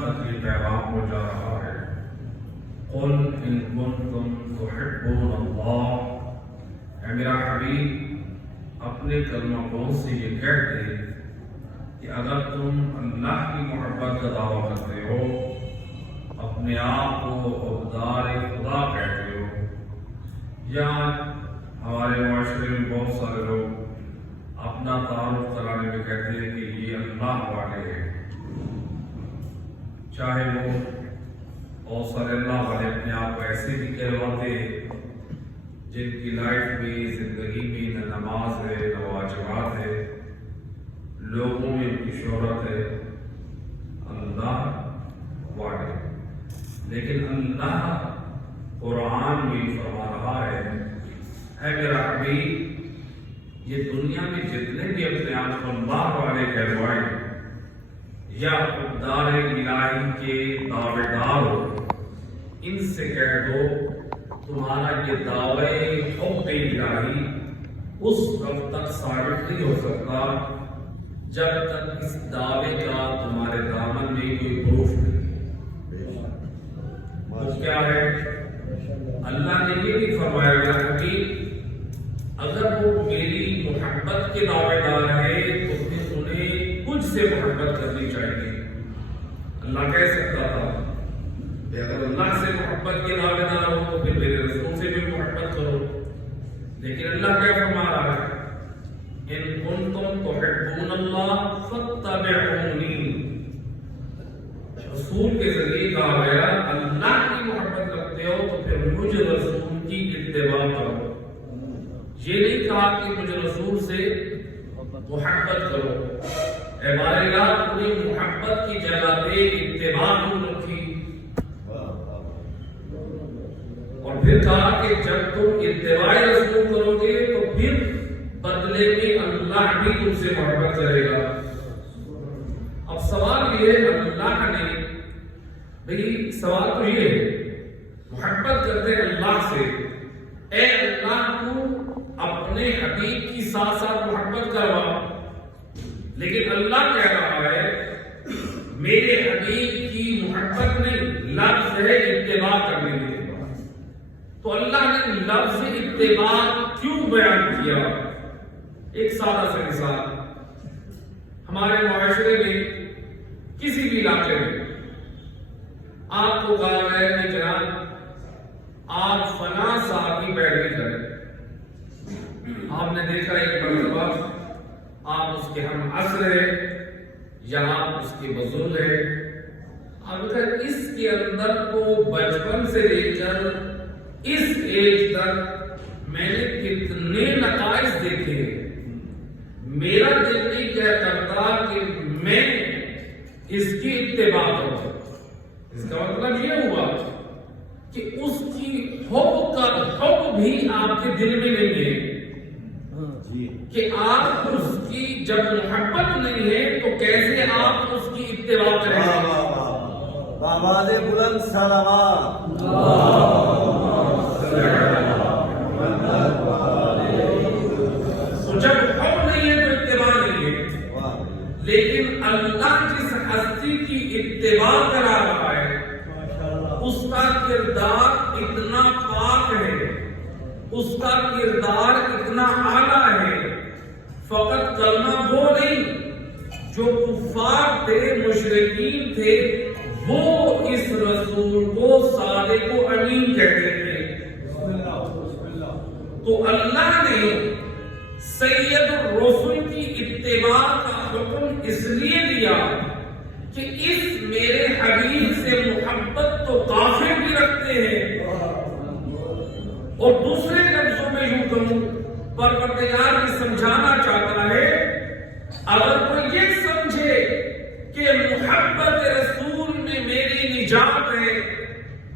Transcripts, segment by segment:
تک یہ پیغام پہنچا رہا ہے، قل ان کنتم تحبون اللہ، اے میرا حبیب اپنے کلمہ گو سے یہ کہہ دے کہ اگر تم اللہ کی محبت کا دعویٰ کرتے ہو، اپنے آپ کو عبدار خدا کہتے ہو، یا ہمارے معاشرے میں بہت سارے لوگ اپنا تعارف کرانے میں کہتے ہیں کہ یہ اللہ والے ہیں، چاہے وہ بہت سارے اللہ والے اپنے آپ کو ایسے بھی کہلواتے ہیں جن کی لائف میں، زندگی میں نہ نماز ہے نہ واجبات ہے، لوگوں میں ان کی شہرت ہے، اللہ والے، لیکن اللہ قرآن میں فرما رہا ہے، اے میرا حبیب یہ دنیا میں جتنے بھی اپنے آپ کو اللہ والے کہلوائے یا عبدار الہی کے دعوے دار ہو، ان سے کہہ دو تمہارا یہ دعوے حب الہی اس وقت تک ثابت نہیں ہو سکتا جب تک اس دعوے کا تمہارے دامن میں کوئی پروف نہیں۔ وہ کیا ہے؟ اللہ نے یہ نہیں فرمایا کہ اگر وہ میری محبت کے دعوے دار ہے تو پھر انہیں کچھ سے محبت کرنی چاہیے۔ اللہ کہہ سکتا تھا کہ اگر اللہ سے محبت کے دعوے دار ہو تو پھر میرے رسول سے بھی محبت کرو، لیکن اللہ کیا فرما رہا ہے؟ ان کنتم تحبون اللہ فاتبعونی، رسول کے ذریعے کہا گیا اللہ کی محبت رکھتے ہو تو پھر مجھ رسول کی اتباع کرو۔ یہ نہیں کہا کہ مجھے رسول سے محبت کرو، اے بارگاہ پوری محبت کی جگہ پہ اتباع کیوں رکھی؟ اور پھر کہا کہ جب تم اتباع رسول کرو گے تو پھر بدلے میں اللہ بھی تم سے محبت کرے گا۔ اب سوال یہ ہے، اللہ نے بھئی سوال تو یہ ہے، محبت کرتے اللہ سے، اے اللہ تو اپنے حبیب کی ساتھ ساتھ محبت کروا، لیکن اللہ کہہ رہا ہے میرے حبیب کی محبت نہیں، لفظ ہے اتباع کرنے کے بعد۔ تو اللہ نے لفظ اتباع کیوں بیان کیا؟ ایک سادہ سے مثال، ہمارے معاشرے میں کسی بھی علاقے میں آپ کو کہا گیا کہ جناب آپ فلاں صاحب کی پیروی کریں، آپ نے دیکھا ایک مرتبہ آپ اس کے ہم عصر ہیں یا آپ اس کے بزرگ ہیں، اگر اس کے اندر کو بچپن سے لے کر اس ایج تک میں نے کتنے نتائج دیکھے، میرا دل نہیں کیا کرتا کہ میں اس کی اتباع کروں۔ اس کا مطلب یہ ہوا کہ اس کی حب کا حب بھی آپ کے دل میں نہیں ہے، کہ آپ اس کی جب محبت نہیں ہے تو کیسے آپ اس کی اتباع کریں گے؟ آواز بلند سلامات۔ تو جب حب نہیں ہے تو اتباع نہیں ہے، لیکن اللہ جس ہستی کی اتباع کرا رہا ہے اس کا کردار اتنا پاک ہے، اس کا کردار اتنا اعلیٰ ہے، فقط کلمہ وہ نہیں، جو کفار تھے، مشرکین تھے، وہ اس رسول کو صادق و امین کہتے تھے۔ تو اللہ نے سید الرسل کی اتباع کا حکم اس لیے دیا کہ اس میرے حبیب سے محبت تو کافر بھی رکھتے ہیں، اور دوسرے لفظوں میں یوں کہوں پروردگار یہ سمجھانا چاہتا ہے اگر کوئی یہ سمجھے کہ محبت رسول میں میری نجات ہے،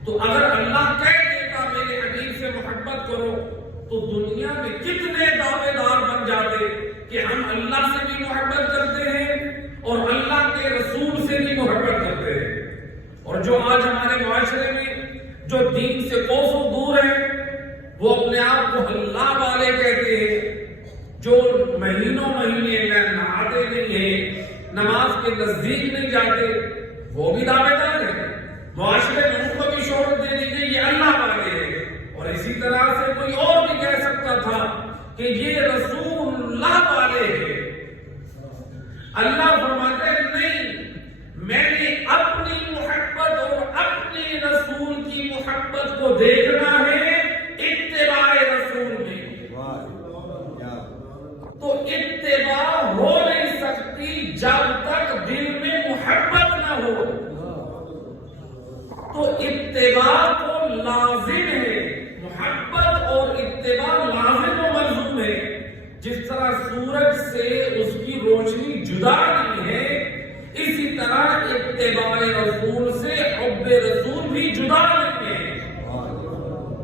تو اگر اللہ کہہ دیتا میرے حبیب سے محبت کرو تو دنیا میں کتنے دعوے دار بن جاتے کہ ہم اللہ سے بھی محبت کرتے ہیں اور اللہ کے رسول سے بھی محبت کرتے ہیں۔ اور جو آج ہمارے معاشرے میں جو دین سے کوسوں دور ہیں وہ اپنے آپ کو اللہ والے کہتے ہیں، جو مہینوں مہینے نہاتے نہیں ہیں، نماز کے نزدیک نہیں جاتے، وہ بھی دعوے دار ہیں، معاشرے میں ان کو بھی شہرت دے دیجیے یہ اللہ والے ہیں، اور اسی طرح سے کوئی اور بھی کہہ سکتا تھا کہ یہ رسول اللہ والے ہیں۔ اللہ فرماتے ہیں نہیں، میں نے اپنی محبت اور اپنے رسول کی محبت کو دیکھنا ہے اتباع رسول میں۔ تو اتباع ہو نہیں سکتی جب تک دل میں محبت نہ ہو، تو اتباع کو لازم ہے، محبت اور اتباع لازم و ملزوم ہے۔ جس طرح سورج سے اس کی روشنی جدا نہیں ہے، اسی طرح اتباع رسول سے حب رسول بھی جدا نہیں ہے۔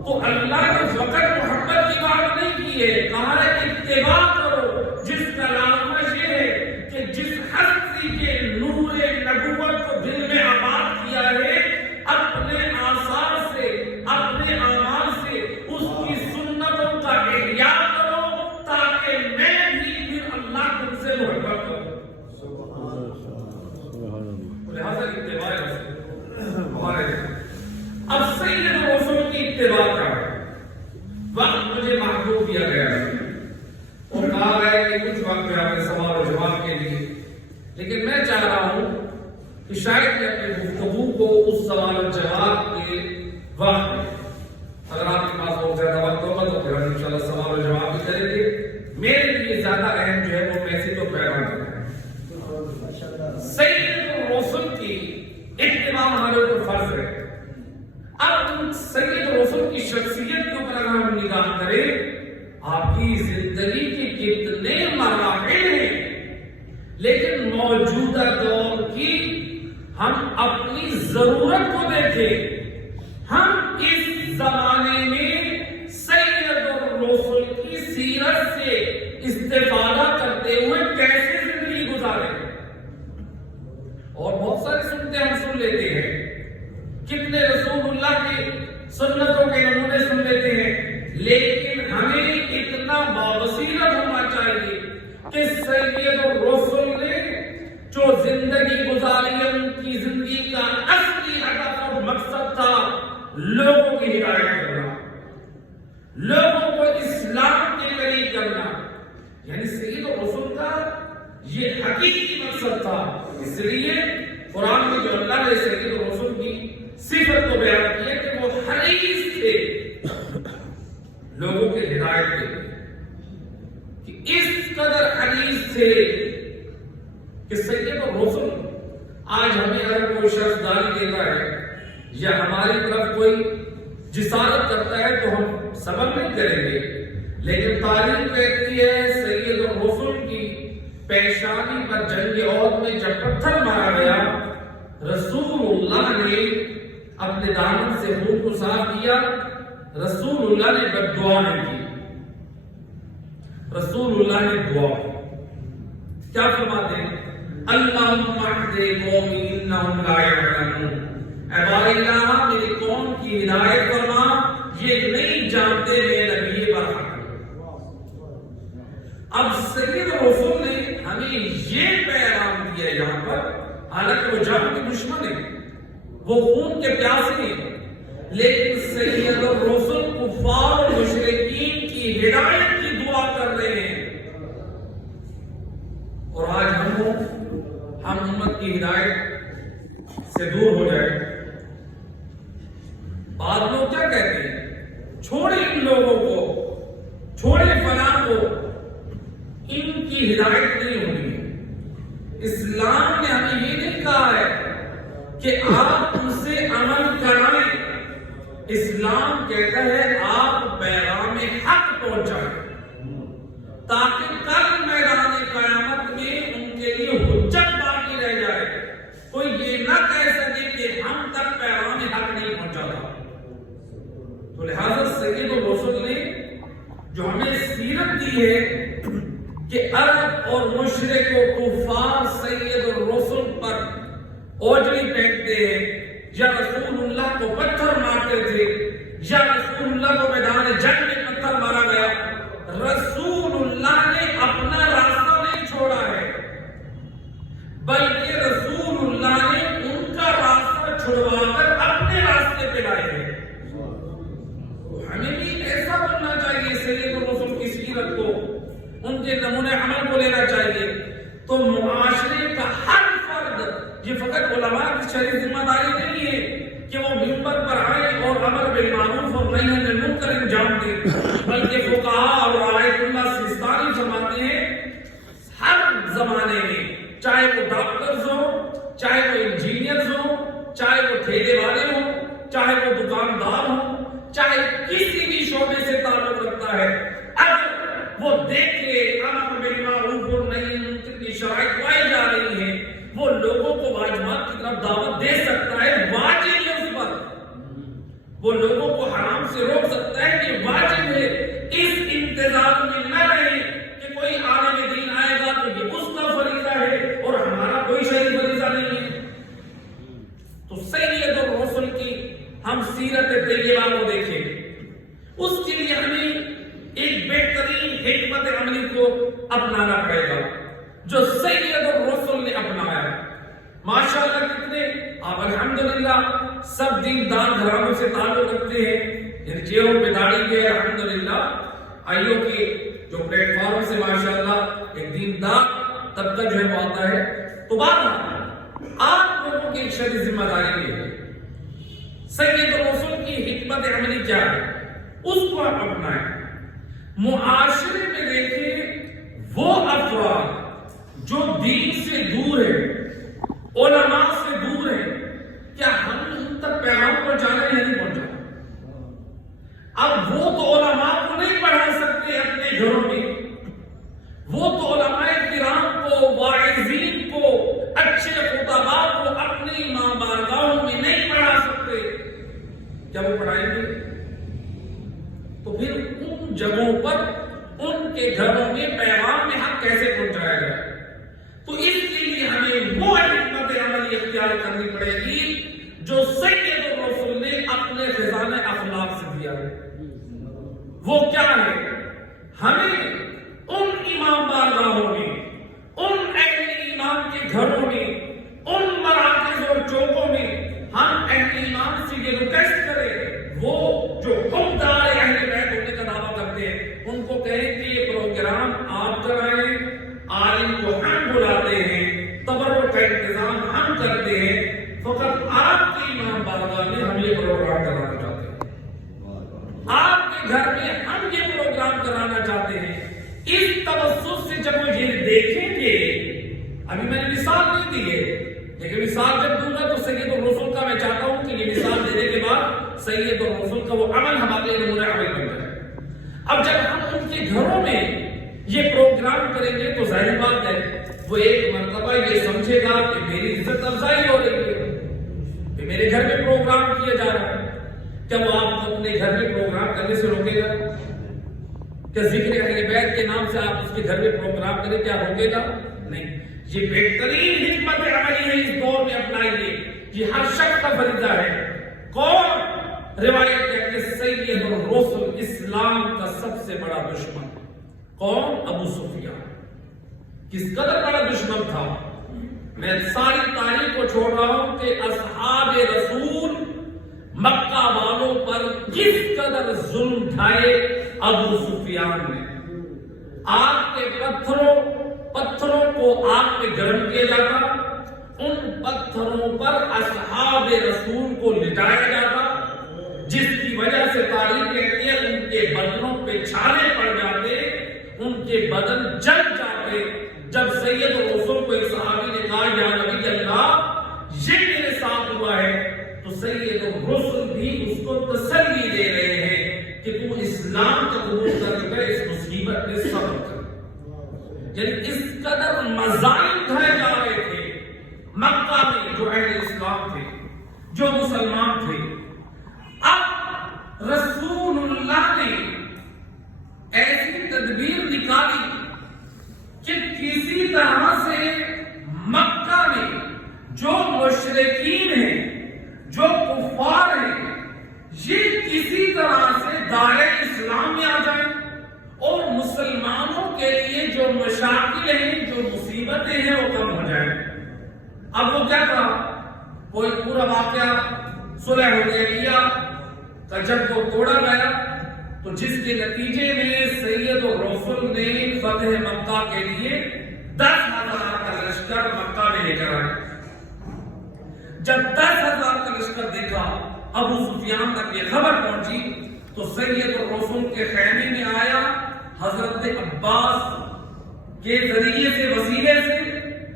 تو اللہ نے فقط محبت کی بات نہیں کی ہے، کہا ہے اتباع کرو، جس کا لازمہ یہ ہے کہ جس ہستی کے نور نبوت کو دل میں آباد کیا ہے، اپنے آثار سے، اپنے اعمال سے اس کی سنتوں کا احیاء کرو، تاکہ میں بھی پھر اللہ تم سے محبت کروں۔ لہذا اتباع ہمارے اب سید رسول کی اتباع کا وقت مجھے محدود دیا گیا ہے اور کہا گیا کہ کچھ وقت ہے اپنے سوال و جواب کے لیے، لیکن میں چاہ رہا ہوں کہ شاید میں اپنی گفتگو کو اس سوال و جواب کے وقت میں، اگر آپ کے پاس بہت زیادہ وقت ہوگا تو پھر ہم انشاءاللہ سوال و جواب بھی کریں گے۔ میرے لیے زیادہ اہم جو ہے وہ میسیج و پیغام ہے۔ سید رسول کی اتباع ہمارے اوپر فرض ہے۔ اب سید رسول کی شخصیت کے اوپر اگر ہم نگاہ کریں، آپ کی زندگی کے کتنے مراحل ہیں، لیکن موجودہ دور کی ہم اپنی ضرورت کو دیکھیں، ہم اس زمانے میں سید الرسول کی سیرت سے استفادہ کرتے ہوئے کیسے زندگی گزاریں۔ اور بہت سارے سنتے ہم سن لیتے ہیں، کتنے رسول اللہ کی سنتوں کے نمونے سن لیتے ہیں، لیکن ہمیں اتنا بابصیرت ہونا چاہیے کہ سید الرسول نے جو زندگی گزاری ہے، ان کی زندگی کا اصلی ہدف اور مقصد تھا لوگوں کی ہدایت کرنا، لوگوں کو اسلام کے قریب کرنا۔ یعنی سید الرسول کا یہ حقیقی مقصد تھا۔ اس لیے قرآن میں جو اللہ نے سید الرسول کی صفت کو بیان کیا کہ وہ حریص تھے لوگوں کے ہدایت کے لیے، کہ اس قدر حریص تھے کہ سید الرسول آج ہمیں اگر کوئی شخص گالی دیتا ہے یا ہماری طرف کوئی جسارت کرتا ہے تو ہم صبر نہیں کریں گے، لیکن تاریخ کہتی ہے سید الرسول کی پیشانی پر جنگ احد میں جب پتھر مارا گیا، رسول اللہ نے اپنے دامن سے خون کو صاف کیا، رسول اللہ نے بد دعا نہیں کی، رسول اللہ نے دعا کیا فرماتے ہیں؟ اللہم اہد قومی انہم لا یعلمون، اے بار اللہ میری قوم کی ہدایت فرما، یہ نہیں جانتے میں نبی برحق۔ اب سید رسول نے ہمیں یہ پیغام دیا یہاں پر، حالانکہ وہ جنگ کے دشمن ہیں، وہ خون کے پیاسے ہیں، لیکن سید الرسول کفار و مشرکین کی ہدایت کی دعا کر رہے ہیں۔ اور آج ہم امت کی ہدایت سے دور ہو جائے، بعض لوگ کیا کہتے ہیں؟ چھوڑے ان لوگوں کو، چھوڑے فلاں کو، ان کی ہدایت نہیں ہونی ہے۔ اسلام نے ہمیں یہ نہیں کہا ہے کہ آپ ان سے عمل کرائیں، اسلام کہتا ہے آپ پیغام حق پہنچائیں تاکہ کل میدان قیامت میں ان کے لیے حجت باقی رہ جائے، کوئی یہ نہ کہہ سکے کہ ہم تک پیغام حق نہیں پہنچاتا۔ تو لہذا سید الرسول نے جو ہمیں سیرت دی ہے کہ عرب اور مشرک و کفار سید الرسول پر اوجڑی پھینکتے ہیں، یا رسول اللہ کو پتھر مارتے تھے، یا رسول اللہ کو میدان جنگ میں پتھر مارا گیا، رسول اللہ نے اپنا راستہ نہیں چھوڑا ہے، بلکہ رسول اللہ نے ان کا نمبر پر آئیں اور امر بالمعروف اور نہی عن المنکر انجام دیں، بلکہ فقہاء اور آیت اللہ سیستانی فرماتے ہیں ہر زمانے میں، چاہے وہ ڈاکٹرز ہوں، چاہے وہ انجینئرز ہوں، چاہے وہ ٹھیلے والے ہوں، چاہے وہ دکاندار ہوں، چاہے کسی بھی شعبے سے تعلق رکھتا ہے، اگر وہ دیکھے امر بالمعروف اور نہی عن المنکر کی شرائط پائی جا رہی ہیں، وہ لوگوں کو واجبات کی طرف دعوت دے سکتا ہے، واجب ہے اس پر، وہ لوگوں کو حرام سے روک سکتا ہے کہ واجب ہے، اس انتظار میں نہ رہے کہ کوئی عالم دین آئے گا تو یہ اس کا فریضہ ہے اور ہمارا کوئی شرعی فریضہ نہیں ہے۔ تو سید الرسل کی ہم سیرت طیبہ کو دیکھیں، اس کے لیے ہمیں ایک بہترین حکمت عملی کو اپنانا پڑے گا جو سید الرسل نے اپنایا۔ ماشاءاللہ کتنے آپ الحمدللہ سب دیندار گھرانوں سے تعلق رکھتے ہیں، ان چہروں پہ داڑھی کے الحمدللہ آئیو کے جو پلیٹ فارم سے ماشاءاللہ ایک دیندار طبقہ جو ہے وہ آتا ہے۔ تو بات آپ لوگوں کی ایک شرعی ذمہ داری ہے، سید الرسل کی حکمت عملی کیا ہے اس کو آپ اپنائیں۔ معاشرے میں دیکھیں وہ افراد جو دین سے دور ہیں، علماء سے دور ہیں، کیا ہم ان تک پیغام پہنچانا یا نہیں پہنچانا؟ اب وہ تو علماء کو نہیں پڑھا سکتے اپنے گھروں میں، وہ تو علماء کرام کو، واعظین کو، اچھے خطباء کو اپنی ماں بارگاہوں میں نہیں پڑھا سکتے، کیا وہ پڑھائیں گے؟ تو پھر ان جگہوں پر ان کے گھروں میں پیغام میں حق کیسے پہنچایا جائے؟ تو اس کے لیے ہمیں وہ حکمت عملی اختیار کرنی پڑے گی جو سید الرسل نے اپنے خزانہ اخلاق سے دیا ہے۔ وہ کیا ہے؟ ہمیں ان امام بارگاہوں میں، ان اہل ایمان کے گھروں میں، ان مراکز اور چوکوں میں ہم اہل ایمان سے یہ ریکویسٹ کریں، وہ جو حکمدار اہل بیت ہونے کا دعویٰ کرتے ہیں ان کو کہیں کہ یہ پروگرام آپ کرائیں، عالم کو ہم بلاتے ہیں، تبرک کا انتظام ہم کرتے ہیں، فقط آپ کی امام بارگاہ میں ہم یہ پروگرام کرانا چاہتے ہیں، آپ کے گھر میں ہم یہ پروگرام کرانا چاہتے ہیں۔ اس توسط سے جب وہ یہ دیکھیں گے، ابھی میں نے مثال نہیں دی ہے لیکن مثال جب دوں گا تو سید الرسل کا میں چاہتا ہوں کہ یہ مثال دینے کے بعد سید الرسل کا وہ عمل ہمارے نمونہ عمل بن جائے۔ اب جب ہم ان کے گھروں میں یہ پروگرام کریں گے تو ظاہر بات ہے وہ ایک مرتبہ یہ سمجھے گا کہ میری عزت افزائی ہو رہی ہے کہ میرے گھر میں پروگرام کیا جا رہا ہے۔ کیا وہ آپ کو اپنے گھر میں پروگرام کرنے سے روکے گا؟ کیا ذکر اہل بیت کے نام سے آپ اس کے گھر میں پروگرام کریں کیا روکے گا؟ نہیں۔ یہ بہترین حکمت عملی ہے، اس دور میں اپنائیے، یہ ہر شخص کا فریضہ ہے۔ کون؟ روایت ہے کہ سید الرسل اسلام کا سب سے بڑا دشمن کون؟ ابو سفیان۔ کس قدر بڑا دشمن تھا؟ میں ساری تاریخ کو چھوڑ رہا ہوں کہ اصحاب رسول مکہ والوں پر کس قدر ظلم ڈھائے ابو سفیان نے۔ آگ کے پتھروں کو آگ پہ گرم کیا جاتا، ان پتھروں پر اصحاب رسول کو لٹایا جاتا، جس کی وجہ سے تاریخ کہتی ہے ان کے بدنوں پہ چھالے پڑ جاتے، ان کے بدن جل جاتے۔ جب سید الرسل کو ایک صحابی نے کہا یا نبی اللہ یہ میرے ساتھ ہوا ہے، تو سید الرسل بھی اس کو تسلی دے رہے ہیں کہ تو اسلام کا قبول کر کے اس مصیبت میں صبر کر۔ یعنی اس قدر مظالم ڈھائے جا رہے تھے مکہ میں جو اہل اسلام تھے، جو مسلمان تھے۔ اب رسول اللہ نے ایسی تدبیر نکالی کہ کسی طرح سے مکہ میں جو مشرکین ہیں، جو کفار ہیں، یہ کسی طرح سے دائرہ اسلام میں آ جائیں اور مسلمانوں کے لیے جو مشاکل ہیں، جو مصیبتیں ہیں وہ کم ہو جائیں۔ اب وہ کیا تھا؟ کوئی پورا واقعہ صلح حدیبیہ کا جب وہ توڑا گیا تو جس کے نتیجے میں سید الرسل نے فتح مکہ کے لیے 10,000 کا لشکر مکہ میں لے کر آئے۔ جب 10,000 کا لشکر دیکھا ابو سفیان تک یہ خبر پہنچی تو سید الرسول کے خیمے میں آیا، حضرت عباس کے ذریعے سے وسیلے سے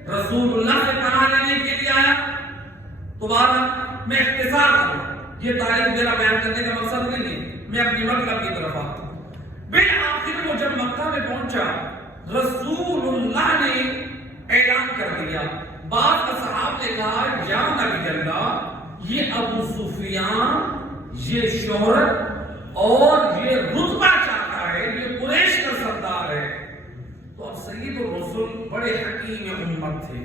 رسول اللہ سے پناہ لینے کے لیے آیا۔ دوبارہ میں اختصار کروں، یہ تاریخ میرا بیان کرنے کا مقصد نہیں ہے، میں اپنی مطلب کی طرف آتا ہوں۔ بالآخر وہ جب مکہ میں پہنچا، رسول اللہ نے اعلان کر دیا۔ بعض اصحاب نے کہا یا نبی اللہ، یہ ابو سفیان یہ شہرت اور یہ رتبہ چاہتا ہے، یہ قریش کا سردار ہے۔ تو اب سید الرسول بڑے حکیم امت تھے،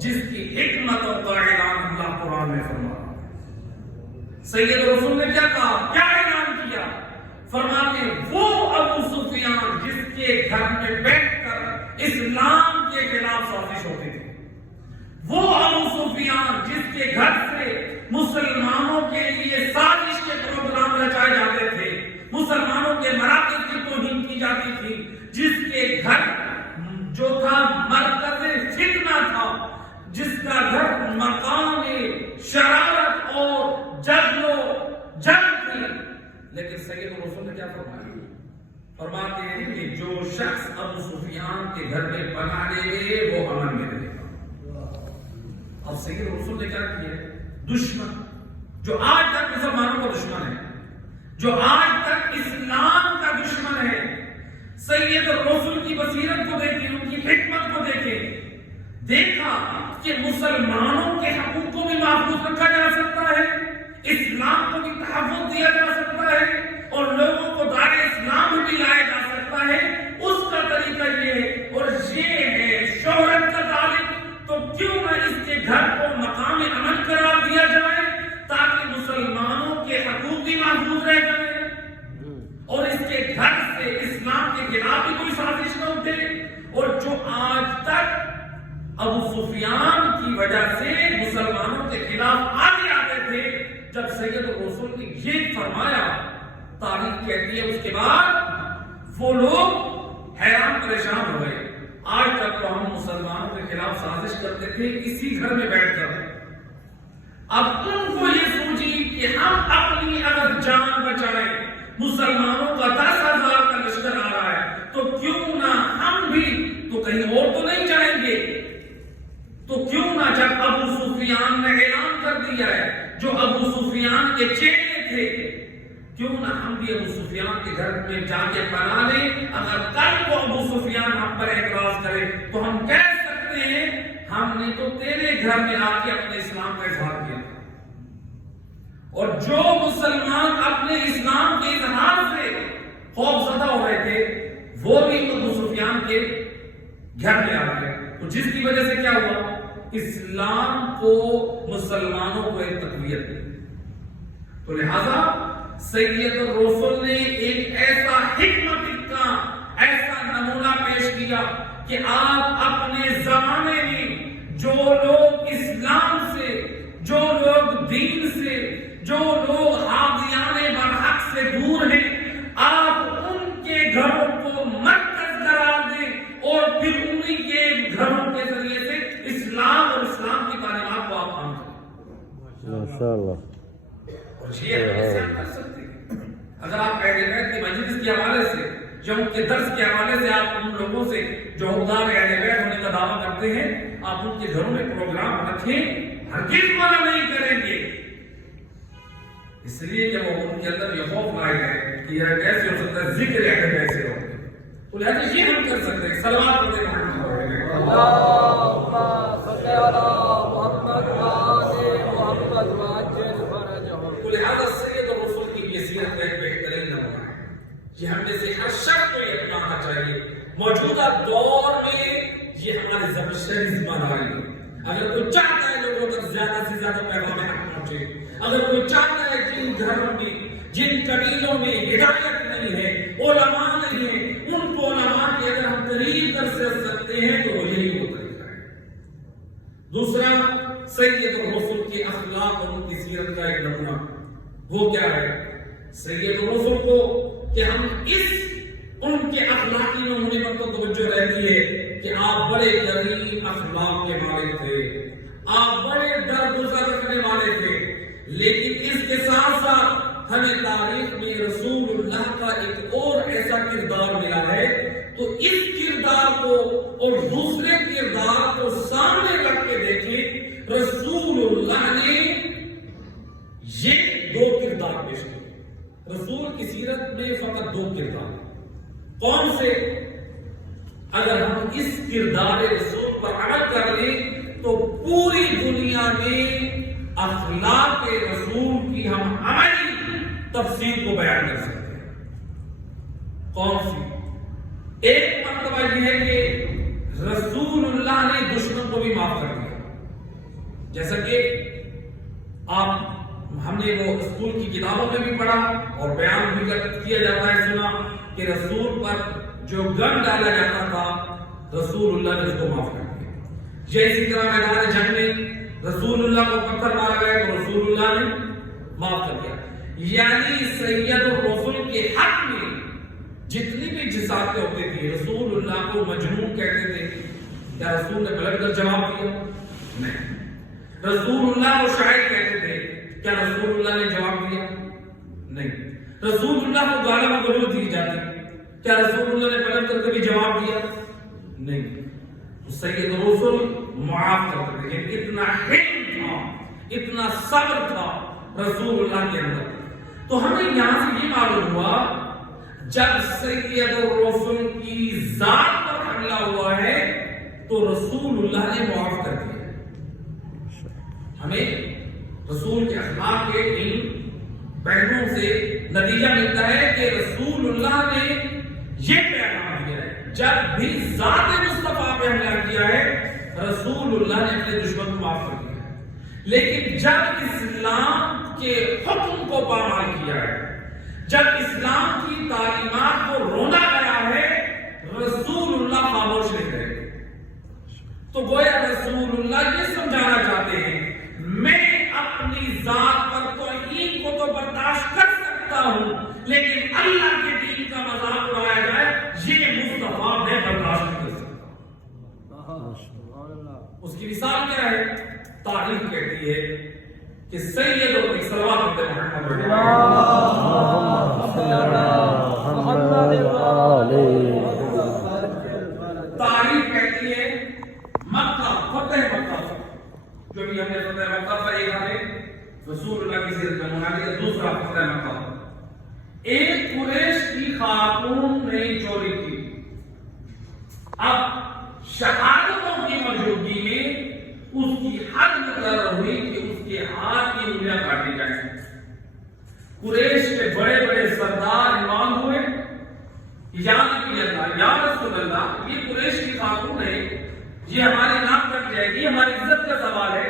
جس کی حکمتوں کا اعلان اللہ قرآن میں فرمایا۔ سید الرسول نے کیا کہا، کیا اعلان کیا؟ فرماتے وہ ابو سفیان جس کے گھر میں بیٹھ کر اسلام کے خلاف سازش ہوتی تھی، وہ ابو سفیان جس کے گھر سے مسلمانوں کے لیے سازش کے پروگرام رچائے جاتے تھے، مسلمانوں کے مراکز کی توہین کی جاتی تھی، جس کے گھر جو تھا مرکز فتنہ تھا، جس کا گھر مقام شرارت اور جنگ تھی۔ لیکن سید الرسول نے کیا فرمایا؟ فرماتے ہیں کہ جو شخص ابو سفیان کے گھر میں پناہ لے لے وہ امن میں رہے گا۔ اب سید الرسول نے کیا کیا؟ دشمن جو آج تک مسلمانوں کا دشمن ہے، جو آج تک اسلام کا دشمن ہے، سید الرسول کی بصیرت کو دیکھیں، ان کی حکمت کو دیکھیں، دیکھا کہ مسلمانوں کے حقوق کو بھی محفوظ رکھا جا سکتا ہے، اسلام کو بھی تحفظ دیا جا سکتا ہے، اور لوگوں کو دار اسلام بھی لایا جا سکتا ہے۔ اس کا طریقہ یہ ہے، اور یہ ہے شہرت کا تعلق، تو کیوں نہ اس کے گھر کو مقام امن قرار دیا جائے تاکہ مسلمانوں کے حقوق بھی محفوظ رہ جائیں، اور اس کے گھر سے اسلام کے خلاف بھی کوئی سازش نہ اٹھے۔ اور جو آج تک ابو سفیان کی وجہ سے مسلمانوں کے خلاف آگے آتے تھے، جب سید الرسول نے یہ فرمایا، تاریخ کہتی ہے اس کے بعد وہ لوگ حیران پریشان ہو گئے۔ آج تک تو ہم مسلمانوں کے خلاف سازش کرتے تھے اسی گھر میں بیٹھ کر، اب ان کو یہ سوچی کہ ہم اپنی اگر جان بچائیں، مسلمانوں کا 10,000 کا لشکر آ رہا ہے، تو کیوں نہ ہم بھی تو کہیں اور تو نہیں جائیں گے، تو کیوں نہ جب ابو سفیان نے اعلان کر دیا ہے، جو ابو سفیان کے چیلے تھے، کیوں نہ ہم بھی ابو سفیان کے گھر میں جا کے پناہ لیں۔ اگر کل کو ابو سفیان ہم پر اعتراض کرے تو ہم کہہ سکتے ہیں ہم نے تو تیرے گھر میں آ کے اپنے اسلام کا اظہار کیا، اور جو مسلمان اپنے اسلام کے اظہار سے خوف زدہ ہو رہے تھے وہ بھی ابو سفیان کے گھر میں آ گئے۔ تو جس کی وجہ سے کیا ہوا، اسلام کو مسلمانوں کو ایک تقویت دی۔ تو لہذا سید الرسول نے ایک ایسا حکمت کا ایسا نمونہ پیش کیا کہ آپ اپنے زمانے میں جو لوگ اسلام سے، جو لوگ دین سے، جو لوگ حاضیان برحق سے دور ہیں، آپ ان کے گھروں کو مرکز قرار دیں، اور پھر انہی کے گھروں کے ذریعے سے اسلام اور اسلام کی تعلیمات کو آپ عام کریں۔ ماشاءاللہ۔ اور یہ ایسے ہم کر سکتے ہیں اگر آپ اہل بیت کی مجلس کے حوالے سے، جو ان کے درس کے حوالے سے، آپ ان لوگوں سے جو حقدار اہل بیت ہونے کا دعویٰ کرتے ہیں، آپ ان کے گھروں میں پروگرام رکھیں، ہرگز منع نہیں کریں گے، اس لیے کہ وہ ان کے اندر یہ خوف لائے گئے کہ یہ کیسے ہو سکتا ہے ذکر اہل بیت سے ہو۔ تو لہذا یہ ہم کر سکتے ہیں، صلوات پڑھتے ہیں اللهم صل على محمد وآل محمد وعجل فرجهم۔ تو لہذا سید الرسول کی یہ سیرت کا ایک بہترین نمونہ ہے، یہ ہم میں سے ہر شخص کو یہ اپنانا چاہیے۔ موجودہ دور میں یہ ہماری زبردستی ذمہ داری ہے۔ اگر کوئی چاہتا ہے لوگوں تک زیادہ سے زیادہ پیغام حق پہنچے، اگر کوئی چاہتا ہے جن گھروں میں، جن قبیلوں میں ہدایت نہیں ہے، علماء نہیں ہے، ان کو علماء کی اگر ہم قریب کر سکتے ہیں تو وہ یہی وہ طریقہ ہے۔ دوسرا، سید الرسول کے اخلاق اور ان کی سیرت کا ایک نمونہ وہ کیا ہے؟ سید الرسول کو کہ ہم ان کے اخلاقی نمونے پر تو توجہ رہتی ہے کہ آپ بڑے کریم اخلاق کے مالک تھے، آپ بڑے درگزر رکھنے والے تھے، لیکن اس کے ساتھ ساتھ ہمیں تاریخ میں رسول اللہ کا ایک اور ایسا کردار ملا ہے، تو اس کردار کو اور دوسرے کردار کو سامنے رکھ کے دیکھیں، رسول اللہ نے یہ دو کردار پیش کیے۔ رسول کی سیرت میں فقط دو کردار، کون سے؟ اگر ہم اس کردار رسول پر عمل کر لیں تو پوری دنیا میں اخلاق رسول کی ہم عملی تفسیر کو بیان کر سکتے ہیں۔ کون سی؟ ایک مرتبہ یہ ہے کہ رسول اللہ نے دشمن کو بھی معاف کر دیا، جیسا کہ ہم نے وہ اسکول کی کتابوں میں بھی پڑھا اور بیان بھی کیا جاتا ہے، سنا کہ رسول پر جو گن ڈالا جاتا تھا رسول اللہ نے اس کو معاف کر دیا۔ یہ اسی طرح میدان جنگ میں رسول اللہ کو پتھر مارا گیا تو رسول اللہ نے معاف کر دیا۔ یعنی سید الرسل کے حق میں جتنی بھی جسارتیں ہوتی تھی، رسول اللہ کو مجنون کہتے تھے، کیا رسول نے پلٹ کر جواب دیا؟ نہیں۔ رسول اللہ کو شاعر کہتے تھے، کیا رسول اللہ نے جواب دیا؟ نہیں۔ رسول اللہ کو گالیاں گلوچ دی جاتی، کیا رسول اللہ نے پلٹ کر کبھی جواب دیا؟ نہیں۔ سید الرسل معاف کرتے تھے، اتنا حلم تھا، اتنا صبر تھا رسول اللہ کے اندر۔ تو ہمیں یہاں سے یہ معلوم ہوا جب سید الرسل کی ذات پر حملہ ہوا ہے تو رسول اللہ نے معاف کر دیا۔ ہمیں رسول کے اخلاق کے ان پہلوؤں سے نتیجہ ملتا ہے کہ رسول اللہ نے یہ پیغام دیا ہے، جب بھی ذات مصطفیٰ پہ حملہ کیا ہے رسول اللہ نے اپنے دشمن کو معاف کر دیا ہے، لیکن جب اسلام کے حکم کو پامال کیا ہے، جب اسلام کی تعلیمات کو رونا گیا ہے، رسول اللہ خاموش نہیں کرے۔ تو گویا رسول اللہ یہ سمجھانا چاہتے ہیں، میں اپنی ذات پر توہین کو تو برداشت کر سکتا ہوں، لیکن اللہ کے دین کا مذاق اڑایا جائے یہ مصطفیٰ میں برداشت نہیں کر سکتا۔ اس کی مثال کیا ہے؟ تاریخ کہتی ہے کہ سید اور صلوات تاریخ کہتی ہے مکہ، فتح مکہ، جو بھی ہم نے فتح مکہ پر ایک ہمیں رسول اللہ کی سیرت میں مناظر، دوسرا فتح مکہ۔ ایک قریش کی خاتون نے چوری کی، اب شہادتوں کی موجودگی میں اس کی حد مقرر ہوئی کہ اس کے ہاتھ کی انگلیاں کاٹی جائیں۔ قریش کے بڑے بڑے سردار ایمان ہوئے، یا نبی اللہ، یا رسول اللہ، یہ قریش کی خاتون ہے، یہ ہماری نام کٹ جائے گی، ہماری عزت کا سوال ہے،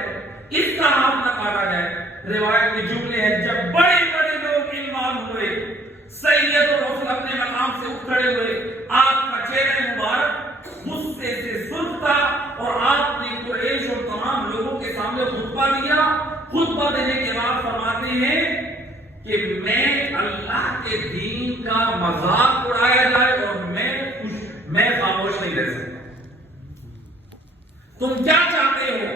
اس کا ہاتھ نہ کاٹا جائے۔ روایت کے جملے ہیں، جب بڑے بڑے لوگ ایمان ہوئے، سید الرسل اپنے مقام سے اٹھ کھڑے ہوئے، آپ کا چہرہ مبارک غصے سے سرخ تھا اور آپ نے قریش اور تمام لوگوں کے سامنے خطبہ دیا۔ خطبہ دینے کے بعد فرماتے ہیں کہ میں اللہ کے دین کا مذاق اڑایا جائے اور میں خاموش نہیں رہ سکتا۔ تم کیا چاہتے ہو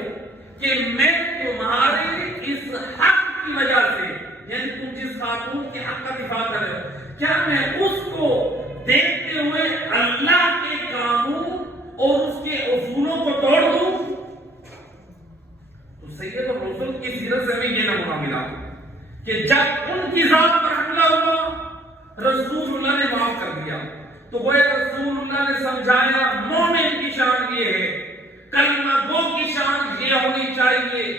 کہ میں تمہارے اس حق کی وجہ سے، یعنی تم جس خاتون کے حق کا دفاع کر رہے ہو، کیا میں اس کو دیکھتے ہوئے اللہ کے قانون اور اس کے اصولوں کو توڑ دوں؟ تو سید الرسل کی سیرت سے ہمیں یہ نمونہ ملا کہ جب ان کی ذات پر حملہ ہوا رسول اللہ نے معاف کر دیا۔ تو وہ رسول اللہ نے سمجھایا مومن کی شان یہ ہے، کلمہ گو کی شان یہ ہونی چاہیے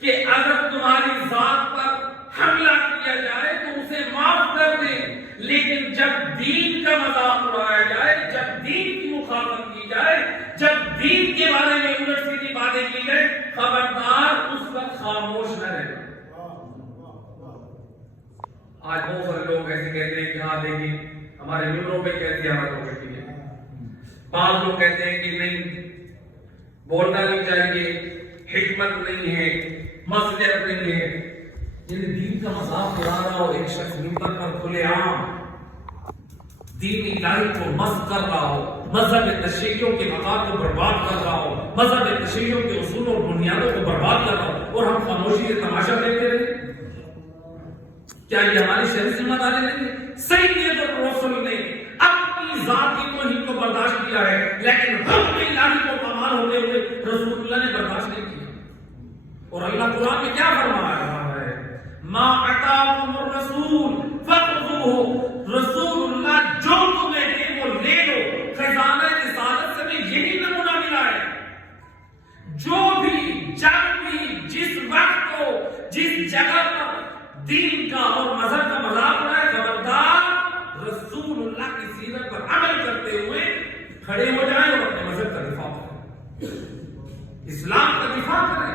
کہ اگر تمہاری ذات پر حملہ کیا جائے تو اسے معاف کر دیں، لیکن جب دین کا مذاق اڑایا جائے، جب دین کی مخالفت کی جائے، جب دین کے بارے میں الٹ سیدھی باتیں کی جائے، خبردار اس وقت خاموش نہ رہنا۔ آج بہت سارے لوگ ایسے کہتے ہیں کہ ہاں دیکھیں ہمارے ممبروں پہ کیسی حالت ہو چکی ہے، بعض لوگ کہتے ہیں کہ نہیں بولنا نہیں چاہیے، حکمت نہیں ہے، مصلحت نہیں ہے۔ یعنی دین کا مذاق اڑا رہا ہو ایک شخص ممبر پر کھلے عام، دینی لائف کو مست کر رہا ہو، مذہب تشیعوں کے مقام کو برباد کر رہا ہو، مذہب تشیعوں کے اصول اور بنیادوں کو برباد کر رہا ہو، اور ہم خاموشی سے تماشا دیکھتے رہے۔ کیا یہ ہماری شرعی ذمہ داری نہیں ہے؟ سید الرسل نے اپنی ذاتی توہین کو برداشت کیا ہے، لیکن حکم الہی کو کمال ہوتے ہوئے رسول اللہ نے برداشت نہیں کیا۔ اور اللہ قرآن میں کیا فرما رہا ہے؟ ما اتاکم الرسول فخذوہ، رسول اللہ جو تمہیں دے وہ لے لو۔ خزانہ رسالت سے میں یہی نمونہ ملا ہے۔ جو بھی جب بھی جس وقت کو جس جگہ پر دین کا اور مذہب کا مذاق اڑائے، خبردار رسول اللہ کی سیرت پر عمل کرتے ہوئے کھڑے ہو جائیں اور اپنے مذہب کا دفاع کریں، اسلام کا دفاع کریں۔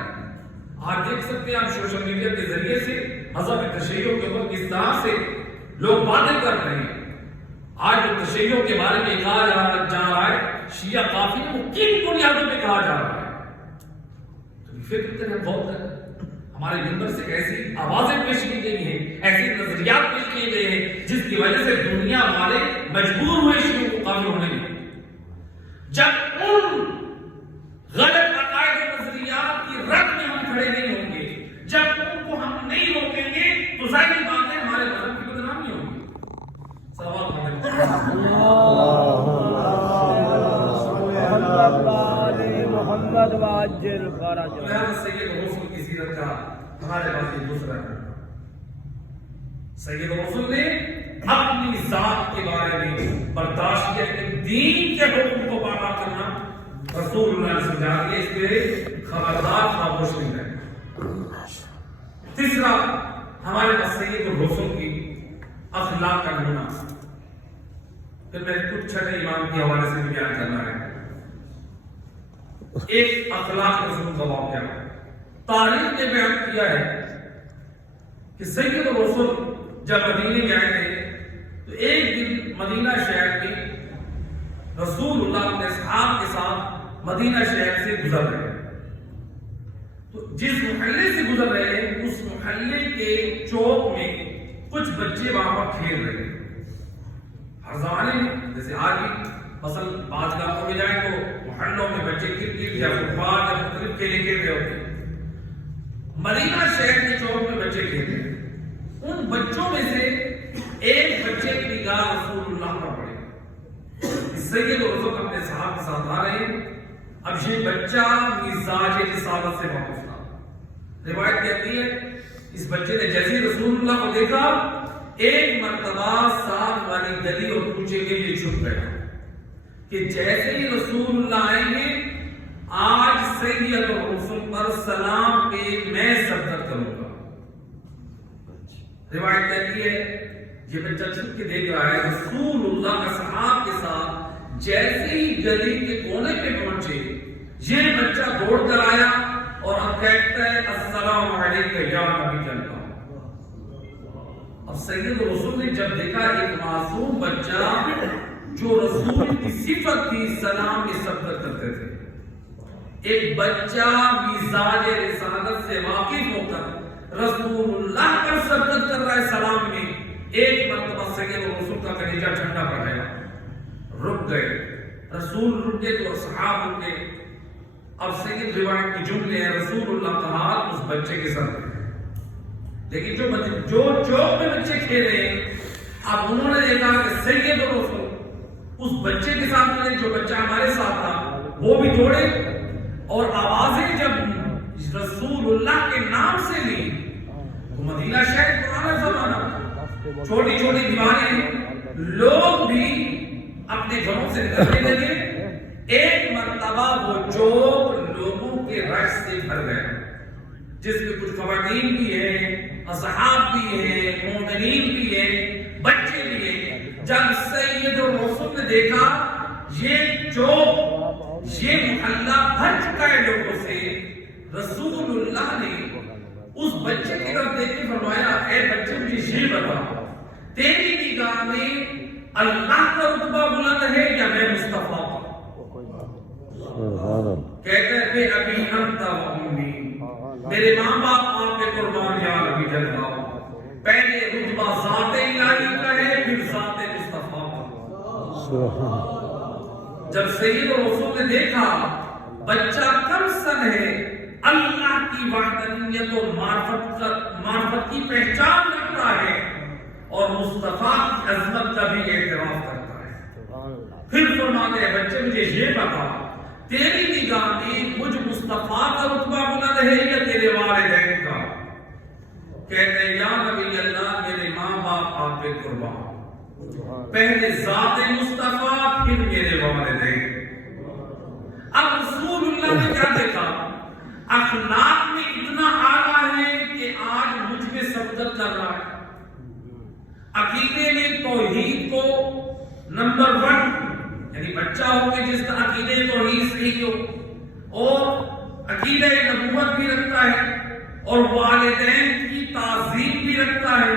آج دیکھ سکتے ہیں آپ سوشل میڈیا کے ذریعے سے مذہب تشیع کے اوپر کس طرح سے لوگ باتیں کر رہے ہیں۔ آج جو تشیع کے بارے میں کہا جا رہا ہے، شیعہ کافر کو کن بنیادوں پہ کہا جا رہا ہے؟ فکر کریں، غور کریں۔ ہمارے ممبر سے ایسی آوازیں پیش کی گئی ہیں، ایسی نظریات پیش کیے گئے ہیں جس کی وجہ سے دنیا والے مجبور ہوئے شیعوں کو قابل ہونے میں۔ جب ان غلط عقائد و نظریات کی رد میں ہم کھڑے نہیں ہوں گے، جب ان کو ہم نہیں روکیں گے تو ظاہری بات ہے ہمارے مذہب کی بدنامی ہوگی۔ سوال محمد واجل فرج سید رسول کی سیرت کا ہمارے پاس یہ دوسرا ہے۔ سید رسول نے اپنی ذات کے بارے میں برداشت کیا کہ دین کے حکم کو پالا کرنا رسول اللہ نے سمجھا دیا، اس پہ خبردار خاموش نہیں رہے۔ تیسرا ہمارے پاس سید رسول کی اخلاق کا نمونہ، پھر میں کچھ چھٹے امام کے حوالے سے بیان کرنا ہے۔ ایک اخلاق رسول کا واقعہ تاریخ نے بیان کیا ہے کہ سید رسول جب مدینے میں آئے تھے تو ایک دن مدینہ شہر میں رسول اللہ اپنے اصحاب کے ساتھ مدینہ شہر سے گزر رہے ہیں۔ تو جس محلے سے گزر رہے ہیں اس محلے کے چوک میں کچھ بچے وہاں پر کھیل رہے ہیں۔ ہر زمانے میں جیسے آج بھی مثلا بعض علاقوں میں جائیں تو محلوں میں بچے کرکٹ یا فٹ بال یا مختلف کھیلے کھیل رہے ہوتے ہیں۔ مدینہ شہر کے چوک میں بچے کھیل رہے ہیں، ان بچوں میں سے ایک بچے کی نگاہ رسول اللہ پر پڑے۔ سید رسول اپنے صحابہ کے ساتھ آ رہے ہیں۔ اب یہ بچہ مزاج رسالت سے واقف تھا۔ روایت کہتی ہے اس بچے نے جیسے رسول اللہ کو دیکھا ایک مرتبہ ساتھ والی گلی اور کوچے کے لیے چھپ گیا کہ جیسے ہی رسول اللہ آئیں گے آج سید الرسول پر سلام پہ میں صدقت کروں گا۔ روایت کہتی ہے یہ بچہ چھپ کے دیکھ رہا ہے رسول اللہ اصحاب کے ساتھ جیسے ہی گلی کے کونے پہ پہنچے یہ بچہ دوڑ کر آیا اور اب کہتا ہے السلام علیکم یا نبی اللہ۔ اب سید رسول نے جب دیکھا ایک معصوم بچہ جو رسول کی صفت تھی سلام کی صدقت کرتے تھے، ایک بچہ مزاج رسالت سے واقف ہو کر رسول اللہ پر صدقت کر رہا ہے سلام میں، ایک مرتبہ سید رسول کا کلیجہ ٹھنڈا پڑ گیا، رک گئے، رسول رک گئے تو صحابہ رک گئے۔ اب سید روایت کی جملے ہیں رسول اللہ کا ہاتھ اس بچے کے ساتھ، لیکن جو چوک میں بچے کھیل رہے ہیں اب انہوں نے دیکھا کہ سید رسول اس بچے کے ساتھ ملے جو بچہ ہمارے ساتھ تھا، وہ بھی دوڑے اور آوازیں جب رسول اللہ کے نام سے لی تو مدینہ شہر پرانا زمانہ، چھوٹی چھوٹی دیواریں، لوگ بھی اپنے گھروں سے نکلنے لگے۔ ایک مرتبہ وہ چوک لوگوں کے رقص سے بھر گیا جس میں کچھ خواتین بھی ہیں، اصحاب بھی ہیں، مومنین بھی ہیں، بچے بھی ہیں۔ جب سید الرسول نے دیکھا یہ چوک یہ محلہ بھر چکا ہے لوگوں سے، رسول اللہ نے اس بچے کی طرف دیکھ کے فرمایا اے بچے مجھے یہ بتا تیری نگاہ میں اللہ کا رتبہ بلند ہے یا میں مصطفیٰ کا؟ کہتے ہیں ابھی انت و امی، میرے ماں باپ آپ پہ قربان یا نبی جلوہ، پہلے رتبہ ذات الہی کا ہے پھر ذات مصطفیٰ کا۔ جب سید رسول نے دیکھا بچہ کم سن ہے، اللہ کی وحدانیت و معرفت کی پہچان کرتا ہے، عظمت کا بھی اعتراف کرتا ہے۔ پھر فرماتے ہیں بچے مجھے یہ بتا تیری نگاہ میں مجھ مصطفیٰ کا رتبہ بلند ہے یا تیرے والدین کا؟ کہتے ہیں یا نبی اللہ میرے ماں باپ آپ پہ قربان، پہلے ذات مصطفیٰ پھر میرے والدین۔ اب رسول اللہ نے کیا دیکھا؟ اخلاق میں اتنا اعلیٰ ہے کہ آج مجھ پہ سبقت کر رہا ہے۔ عقیدے میں توحید کو نمبر 1، یعنی بچہ ہو کہ جس کا عقیدے توحید صحیح ہو اور عقیدہ نبوت بھی رکھتا ہے اور والدین کی تعظیم بھی رکھتا ہے،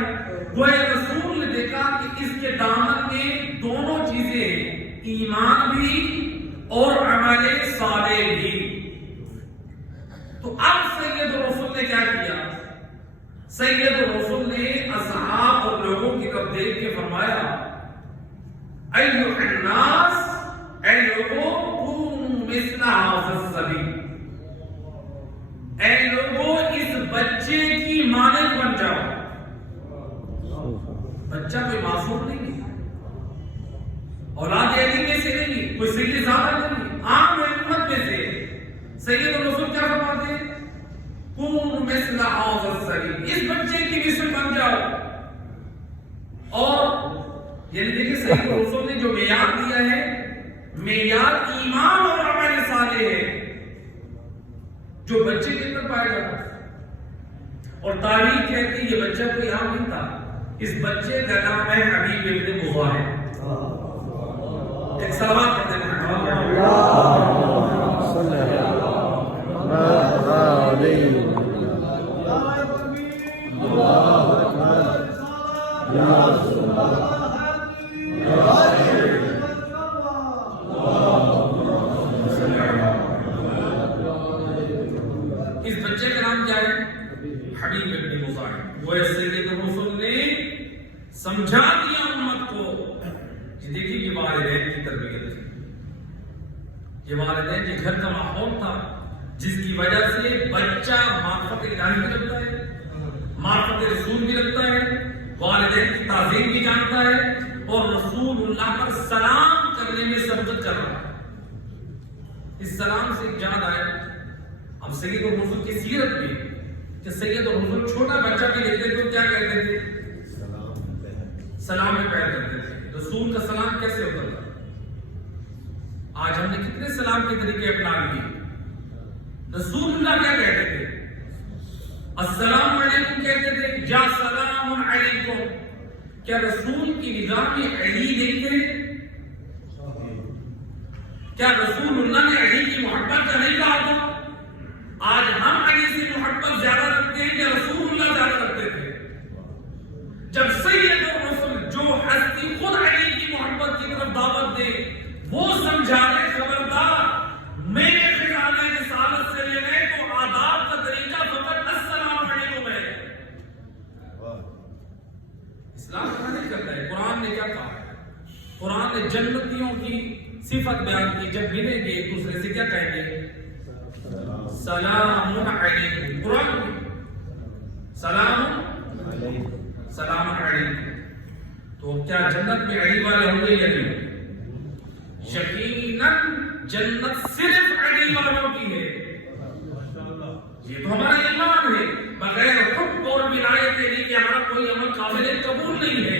وہ رسول نے دیکھا کہ اس کے دامن میں دونوں چیزیں ہیں، ایمان بھی اور عمل صالح بھی۔ تو اب سید الرسول نے کیا کیا؟ سید الرسول نے اصحاب اور لوگوں کی طرف دیکھ کے فرمایا ایھا الناس، اے لوگوں کونوا مثل ھذا الصبی، اے لوگوں اس بچے کی مانند بن جاؤ۔ بچہ کوئی معصوم نہیں ہے، اولاد علی میں سے نہیں، کوئی سید زیادہ نہیں، عام امت میں سے۔ سید الرسول کیا فرماتے ہیں؟ کونوا مثل ھذا الصبی، اس بچے کی مثل بن جاؤ۔ اور یعنی دیکھیں سید الرسول نے جو معیار دیا ہے، معیار ایمان اور عمل صالح ہے جو بچے کے اندر پایا جاتا ہے۔ اور تاریخ کہتی ہے یہ بچہ کوئی عام نہیں تھا، اس بچے کا نام ہے حبیب ابن مظاہر۔ ایک سلوات پڑھتے ہیں اس بچے کا نام کیا ہے؟ حبیب ابن مظاہر۔ وہ سید الرسول نے سمجھا دیا امت کو کہ دیکھیے یہ والدین کی تربیت ہے، یہ والدین کے گھر کا ماحول تھا جس کی وجہ سے بچہ معرفت الہی بھی رکھتا ہے، معرفت رسول بھی رکھتا ہے، والدین کی تعظیم بھی جانتا ہے اور رسول اللہ پر سلام کرنے میں سبقت کر رہا ہے۔ اس سلام سے ایک یاد آیا، اب سید الرسول کی سیرت میں کہ سید الرسول چھوٹا بچہ بھی دیکھتے تو کیا کہتے تھے؟ سلام میں پیر کرتے تھے۔ رسول کا سلام کیسے ہوتا تھا؟ آج ہم نے کتنے سلام کے طریقے اپنا لیے۔ رسول اللہ کیا کہتے تھے؟ السلام علیکم کہتے تھے، یا سلام علیکم۔ کیا رسول کی نگاہ میں علی نہیں تھے؟ کیا رسول اللہ نے علی کی محبت کا نہیں کہا تھا؟ آج ہم علی سے محبت زیادہ رکھتے ہیں یا رسول اللہ زیادہ رکھتے تھے؟ جب سید الرسول جو ہستی خود علی کی محبت کی طرف دعوت دے وہ سمجھا رہے خبردار میرے خزانے رسالت سے لینے تو آداب کا طریقہ فقط السلام علیکم ہے۔ اسلام کیا نہیں کرتا ہے؟ قرآن نے کیا کہا ہے؟ قرآن نے جنتیوں کی صفت بیان کی، جب ملیں گے ایک دوسرے سے کیا کہیں گے؟ سلام علیکم۔ قرآن سلام علیکم۔ تو کیا جنت میں علی والے ہوں گے یا نہیں؟ یقیناً جنت صرف علی والوں کی ہے، یہ تو ہمارا ایمان ہے۔ بغیر حب اور ولایت علی کے ہمارا کوئی عمل قابل قبول نہیں ہے،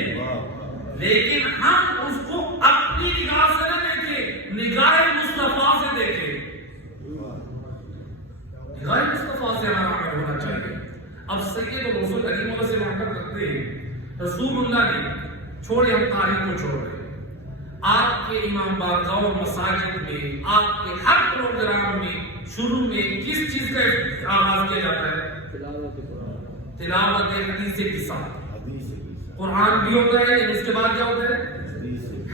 لیکن ہم اس کو اپنی نگاہ سے نہ دیکھیں، نگاہ مصطفیٰ سے دیکھیں۔ نگاہ مصطفیٰ سے ہمارا عمل ہونا چاہیے۔ اب سید الرسول علی مولا سے محبت رکھتے ہیں، رسول اللہ نے چھوڑے، ہم تاریخ کو چھوڑ رہے ہیں۔ آپ کے امام بارگاہ اور مساجد میں، آپ کے ہر پروگرام میں شروع میں کس چیز کا آغاز کیا جاتا ہے؟ تلاوت حدیث قصہ۔ قرآن بھی ہوتا ہے، اس کے بعد کیا ہوتا ہے؟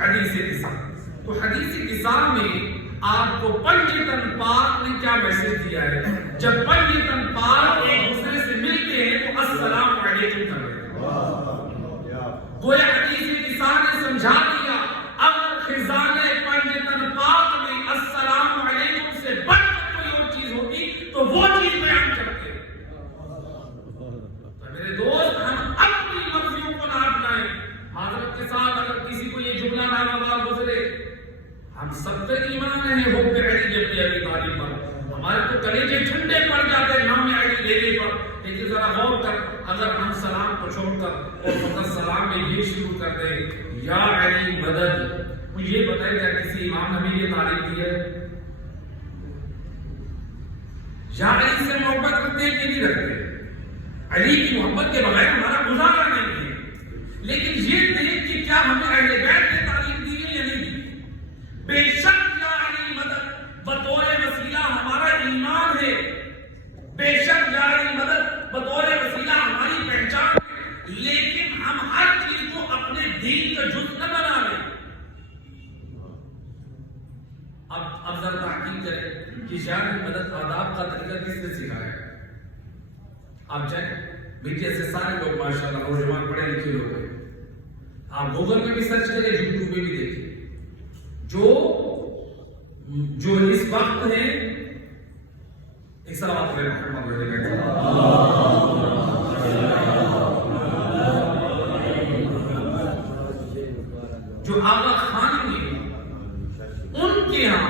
حدیث قصہ۔ تو حدیث قصہ میں آپ کو پنجتن پاک نے کیا میسج دیا ہے؟ جب پنجتن پاک ایک دوسرے سے ملتے ہیں تو السلام علیکم کرتے ہیں۔ گویا حدیث قصہ نے سمجھا دیا اگر خزانے پنجتن پاک میں السلام علیکم سے بڑھ کر کوئی اور چیز ہوتی تو وہ چیز بیان کرتے۔ تو میرے دوست، ہم اپنی مرضیوں کو نہ اپنائیں، معذرت کے ساتھ کلیجے ٹھنڈے پڑ جاتے نام علی لینے پر. لیکن ذرا غور کر, اگر ہم سلام کو چھوڑ کر اور فقط سلام میں یہ شروع کر دیں یا علی مدد, مجھے یہ بتائیں کیا کسی امام نے بھی یہ تعریف کی ہے؟ یا علی سے محبت رکھتے ہیں کہ نہیں رکھتے؟ علی کی محبت کے بغیر ہمارا گزارا نہیں ہے. لیکن یہ دیکھ کہ کیا ہمیں اہل بیت نے تعلیم دی ہے یا نہیں دی. بے شک یا علی مدد بطور وسیلہ ہمارا ایمان ہے, بے شک یا علی مدد بطور وسیلہ ہماری پہچان ہے, لیکن ہم ہر چیز کو اپنے دین کا جز نہ بنا لیں. اب ذرا تحقیق کریں کہ یا علی مدد آداب کا طریقہ کس نے سکھایا ہے؟ آپ جائیں, میٹھے ایسے سارے لوگ ماشاءاللہ نوجوان پڑھے لکھے لوگ ہیں, آپ گوگل میں بھی سرچ کریں, یوٹیوب میں بھی دیکھیں, جو اس وقت ہیں. ایک صلوات پڑھیں محمد علیہ جو آغا خان ہیں ان کے ہاں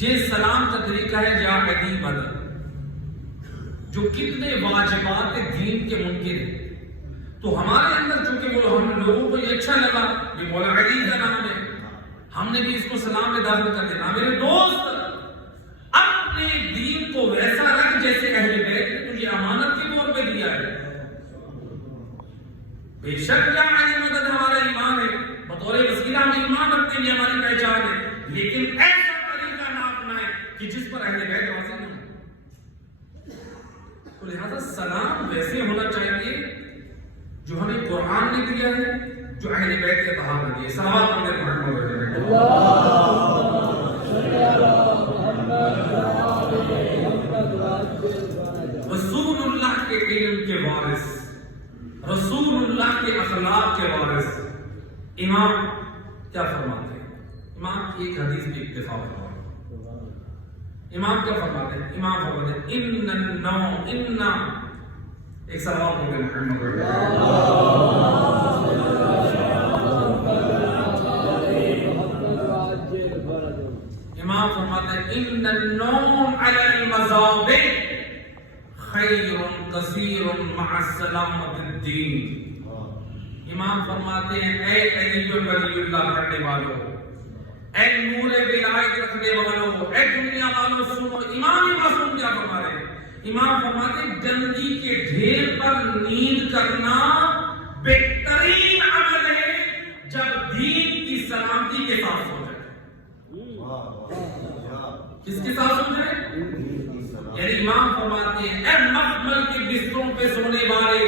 یہ سلام کا طریقہ ہے یا علی مدد, جو کتنے واجبات دین کے منکر ہیں. تو ہمارے اندر چونکہ وہ ہم لوگوں کو یہ اچھا لگا کہ مولا علی کا نام ہے, ہم نے بھی اس کو سلام میں داخل کر دینا. میرے دوست, اپنے دین کو ویسا رکھ جیسے اہل بیت نے تجھے امانت کے طور پہ دیا ہے. بے شک کیا علی مدد ہمارا ایمان ہے, بطور وسیلہ ہم ایمان رکھتے ہیں, یہ ہماری پہچان ہے, لیکن ایسا طریقہ نہ اپنائیں کہ جس پر اہل بیت راضی نہ ہو. تو لہذا سلام ویسے ہونا چاہیے جو ہمیں قرآن نے دیا ہے, جو اہل بیت کے اتحاد نے دیا ہے. صلوات پڑھیں محمد رسول اللہ کے علم کے وارث, رسول اللہ کے اخلاق کے وارث امام کیا فرماتے ہیں؟ امام کی ایک حدیث بھی اکتفا فرماتے ہیں. امام کیا فرماتے ہیں؟ امام فرماتے ہیں ان النوم اننا, ایک صلوات پڑھیں محمد امام فرماتے ہیں ان النوم علی المزابع خیر کثیر مع سلامت الدین. امام فرماتے ہیں اے علی ولی اللہ پڑھنے والوں, اے نور ولایت رکھنے والوں, اے دنیا والوں سنو. امام معصوم کیا فرما رہے ہیں؟ امام فرماتے ہیں گندگی کے ڈھیر پر نیند کرنا بہترین عمل ہے جب دین کی سلامتی کے ساتھ ہو جائے. کس کے ساتھ ہو جائے؟ یعنی امام فرماتے ہیں اے مخمل کے بستروں پہ سونے والے,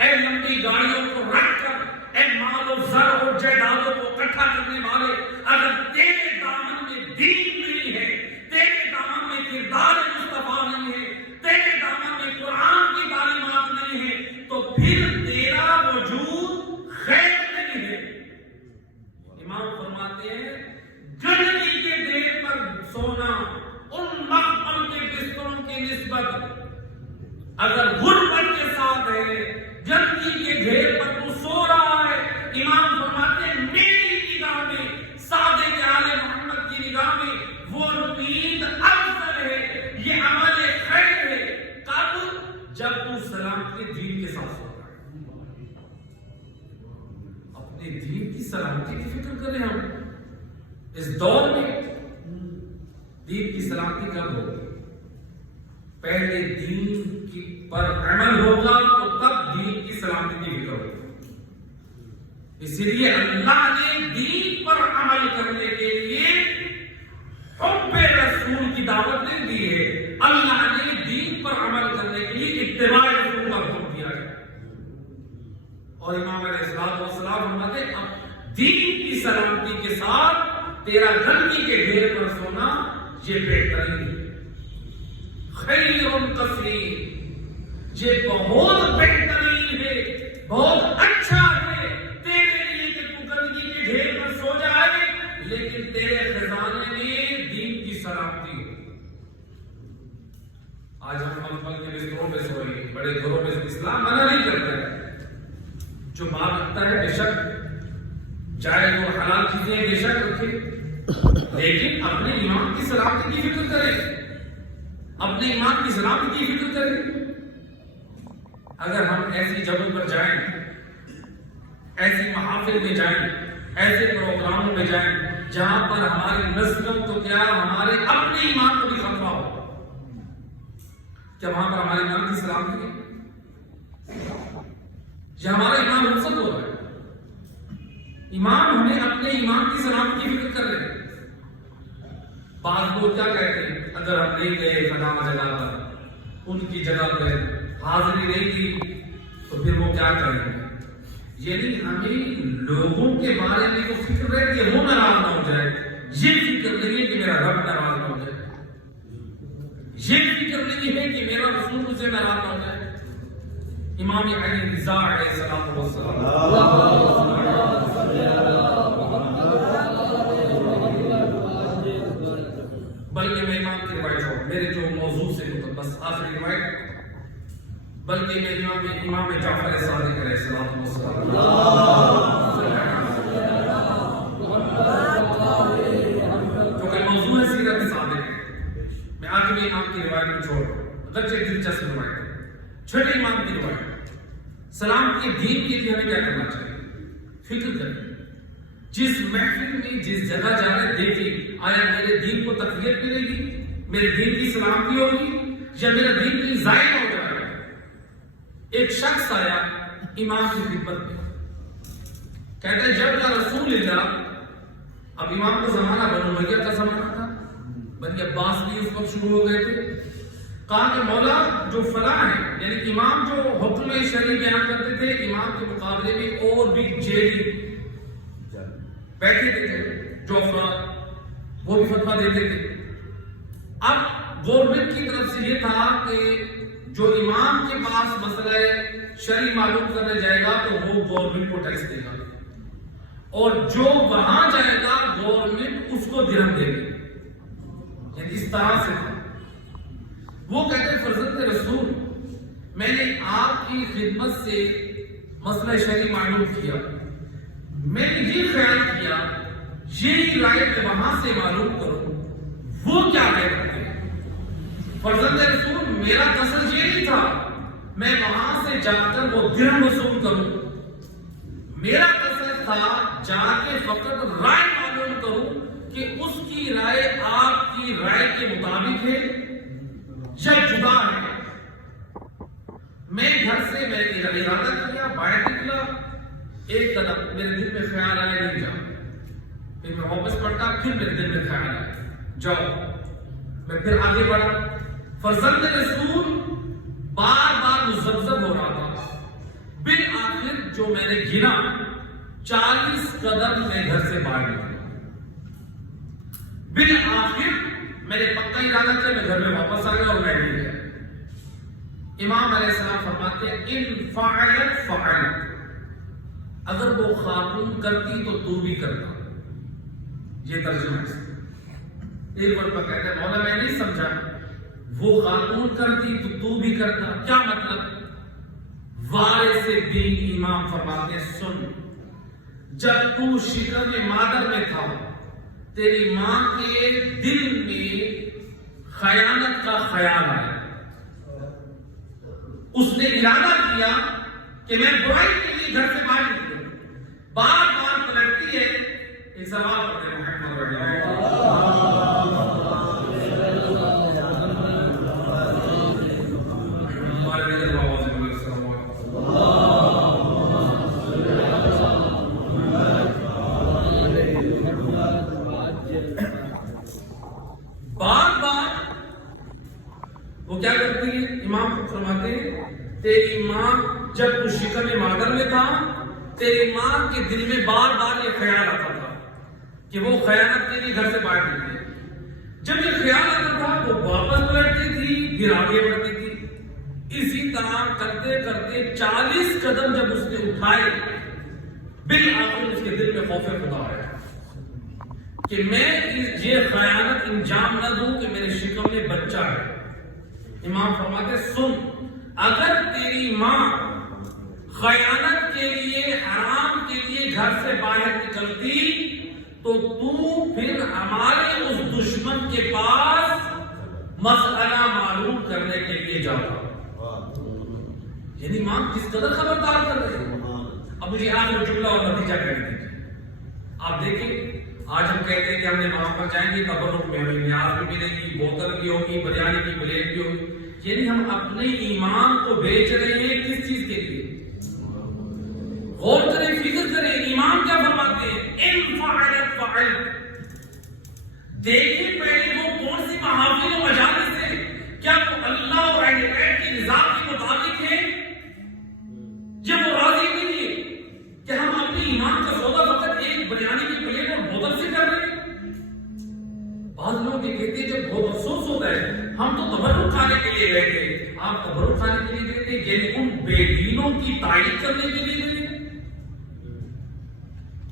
اے لمبی گاڑیوں کو رکھ کر, اے مال و زر اور جائیدادوں کو اکٹھا کرنے والے, اگر تیرے دامن میں دین نہیں ہے, تیرے دامن میں کردار مصطفیٰ نہیں ہے, تیرے دامن میں قرآن کی تعلیمات نہیں ہے, تو پھر تیرا وجود خیر نہیں ہے. امام فرماتے ہیں گندگی کے ڈھیر پر سونا ان مخمل کے بستروں کی نسبت اگر غربت کے ساتھ ہے, گندگی کے ڈھیر پر تو سو رہا ہے, امام فرماتے ہیں میری نگاہ میں, سادے کے آل محمد کی نگاہ میں وہ نیند افضل ہے, یہ عمل خیر ہے. کب؟ جب تو سلامتی دین کے ساتھ سو رہا ہے. اپنے دین کی سلامتی کی فکر کریں. ہم اس دور میں دین کی سلامتی کب ہوگی؟ پہلے دین کی پر عمل ہوگا تو تب دین کی سلامتی کی فکر ہوگی. اس لیے اللہ نے دین پر عمل کرنے کے لیے حب رسول کی دعوت نہیں دی ہے, اللہ نے دین پر عمل کرنے کے لیے اتباع رسول کا حکم دیا ہے. اور امام علیہ الصلوۃ والسلام فرماتے ہیں اب دین کی سلامتی کے ساتھ تیرا گندگی کے ڈھیر پر سونا یہ بہترین ہے. خیر کثیر, یہ بہت بہترین ہے, بہت اچھا ہے تیرے لیے کہ تو گندگی کے ڈھیر پر سو جائے, لیکن تیرے خزانے میں دین کی سلامتی ہو. آج ہم ملک کے بستروں پہ سوئے, بڑے گھروں میں اسلام منع نہیں کرتا ہے. جو ماں رکھتا ہے بے شک, چاہے وہ حلال چیزیں بے شک رکھے, لیکن اپنے ایمان کی سلامتی کی فکر کرے. اپنے ایمان کی سلامتی کی فکر کریں. اگر ہم ایسی جگہوں پر جائیں، ایسی محافل میں جائیں، ایسے پروگراموں میں جائیں جہاں پر ہماری نسلوں تو کیا ہمارے اپنے ایمان کو بھی خطرہ ہو، کیا وہاں پر ہمارے ایمان کی سلامتی ہے؟ جہاں ہمارا ایمان رخصت ہو رہا ہے، ایمان ہمیں اپنے ایمان کی سلامتی کی فکر کر رہے ہیں. بعض لوگ کیا کہتے ہیں، اگر ہم نہیں گئے فلاں جگہ پر، ان کی جگہ پر حاضری نہیں دی تو پھر وہ کیا کریں گے؟ یعنی ہمیں لوگوں کے بارے میں تو فکر ہے کہ وہ ناراض نہ ہو جائے، یہ فکر نہیں ہے کہ میرا رب ناراض نہ ہو جائے، یہ فکر نہیں ہے کہ میرا رسول مجھے ناراض نہ ہو جائے. امام علی رضا علیہ السلام بلکہ میں امام کی روایت چھوڑ، میرے جو موضوع سے بس آخری روایت، بلکہ میں امام جعفر صادق علیہ السلام کیونکہ موضوع ہے سیرت صادق، میں آخری امام کی روایت کو چھوڑ، اگرچہ دلچسپ روایت ہے. چھٹے امام کی روایت، سلام کے دین کے لیے ہمیں کیا کرنا چاہیے؟ فکر کریں. جس محفل میں جس جگہ جا رہے دیکھیں آیا میرے دین کو تقویت ملے گی، میرے دین کی سلامتی ہوگی، یا میرا دین کہیں ضائع ہو جائے گا. ایک شخص آیا امام کی خدمت میں، کہتا ہے جب کا رسول اللہ، اب امام کا زمانہ بنو امیہ کا زمانہ تھا، بنی عباس بھی اس وقت شروع ہو گئے تھے. کہا کہ مولا جو فلاں ہے، یعنی امام جو حکم شرعی بیان کرتے تھے، امام کے مقابلے میں اور بھی جیلی بیٹھے تھے جو افراد، وہ بھی فتویٰ دیتے تھے. اب گورنمنٹ کی طرف سے یہ تھا کہ جو امام کے پاس مسئلہ شرعی معلوم کرنے جائے گا تو وہ گورنمنٹ کو ٹیکس دے گا، اور جو وہاں جائے گا گورنمنٹ اس کو درہم دے گی. یعنی اس طرح سے وہ کہتے ہیں فرزند رسول، میں نے آپ کی خدمت سے مسئلہ شرعی معلوم کیا، میں نے یہ خیال کیا یہی رائے میں وہاں سے معلوم کروں، وہ کیا کہتے ہیں؟ فرزند رسول میرا قصد یہ نہیں تھا میں وہاں سے جا کر وہ درہم وصول کروں، میرا قصد تھا جا کے فقط رائے معلوم کروں کہ اس کی رائے آپ کی رائے کے مطابق ہے یا جدا ہے. میں گھر سے میں نے ارادہ کیا، باہر نکلا، ایک قدم میرے دل میں خیال آیا نہیں جا، پھر میں واپس پلٹا، پھر میرے دل میں خیال آیا جاؤ، میں پھر آگے بڑھا. فرزند رسول بار بار مزبزب ہو رہا تھا. بالآخر جو میں نے گنا 40 قدم میں گھر سے باہر نکلا. بالآخر میں نے پکا ارادہ کیا، میں گھر میں واپس آ گیا اور میں بھی گیا. امام علیہ السلام فرماتے ہیں ان فعلت فعلت، اگر وہ خاتون کرتی تو تو بھی کرتا. یہ ترجمہ ہے. ایک بار پر کہتے ہیں مولا میں نہیں سمجھا، وہ خاتون کرتی تو بھی کرتا، کیا مطلب؟ وارث دین امام فرماتے ہیں سن، جب تو شکم مادر میں تھا تیری ماں کے دل میں خیانت کا خیال آیا، اس نے ارادہ کیا کہ میں برائی کے لیے گھر سے باہر نکلوں. بار بار پلٹتی ہے. ایک سوال کرتے ہیں محمد رضی بار بار وہ کیا کرتی ہے؟ امام کو فرماتے ہیں تیری ماں جب تو شکم مادر میں تھا تیری ماں کے دل میں بار بار یہ خیال آتا تھا کہ وہ خیانت کے لیے گھر سے باہر نکلے. جب یہ خیال آتا تھا وہ واپس پلٹتی تھی پھر آگے بڑھتی تھی. اسی طرح کرتے کرتے 40 قدم جب اس نے اٹھائے بالآخر اس کے دل میں خوف خدا آیا کہ میں یہ خیانت انجام نہ دوں کہ میرے شکم میں بچہ ہے. امام فرماتے سن، اگر تیری ماں خیانت کے لیے حرام کے لیے گھر سے باہر نکلتی تو پھر ہمارے اس دشمن کے پاس مسئلہ معلوم کرنے کے لیے جاتا. یعنی امام کس قدر خبردار کر رہے ہیں. اب مجھے آخر جملہ اور نتیجہ کہہ دیجیے. آپ دیکھیں آج ہم کہتے ہیں کہ ہم نے وہاں پر جائیں گے تبرک میں ہمیں نیاز بھی ملے گی, بوتل بھی ہوگی, بریانی کی پلیٹ بھی ہوگی. یعنی ہم اپنے ایمان کو بیچ رہے ہیں کس چیز کے لیے؟ غور کریں, فکر کریں, ایمان کیا فرماتے ہیں؟ ان فعلت فعلت. دیکھیں پہلے وہ کون سی محافل و مجالس ہے, کیا وہ اللہ اور اہل بیت کے نظام کے مطابق ہے؟ جب وہ راضی کے لیے کہ ہم اپنے ایمان کا سودا فقط ایک بریانی کی پلیٹ اور بوتل سے کر رہے ہیں. بعض لوگ یہ کہتے ہیں جب بہت افسوس ہوتا ہے ہم تو تبرک کھانے کے لیے گئے تھے. آپ تبرک کھانے کے لیے گئے تھے یعنی ان بے دینوں کی تائید کرنے کے لیے گئے تھے.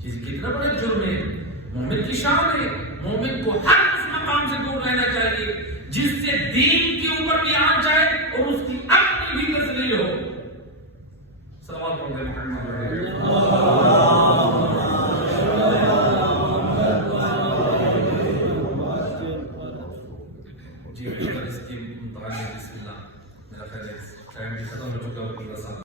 کتنا بڑا جرم ہے. مومن کی شان ہے, مومن کو ہر اس مقام سے دور رہنا چاہیے جس سے دین کے اوپر بھی آ جائے اور اس کی اپنی بھی تسلیل ہو. صلوات پڑھتے ہیں محمد